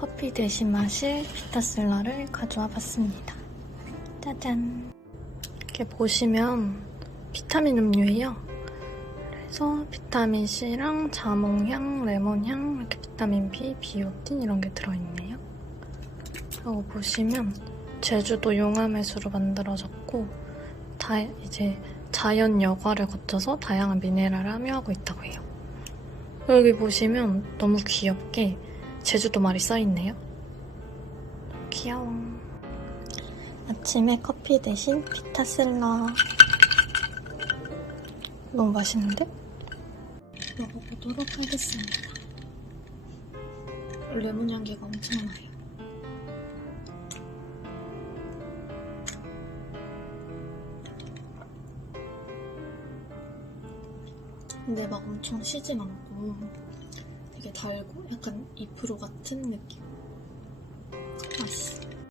커피 대신 마실 비타슬러를 가져와 봤습니다. 짜잔. 이렇게 보시면 비타민 음료예요. 그래서 비타민 C랑 자몽향, 레몬향, 이렇게 비타민 B, 비오틴 이런 게 들어있네요. 그리고 보시면 제주도 용암해수로 만들어졌고 다 이제 자연 여과를 거쳐서 다양한 미네랄을 함유하고 있다고 해요. 여기 보시면 너무 귀엽게 제주도 말이 써있네요. 귀여워. 아침에 커피 대신 비타슬러. 너무 맛있는데? 먹어보도록 하겠습니다. 레몬 향기가 엄청 나요. 근데 막 엄청 시진 않고 되게 달고 약간 2% 같은 느낌.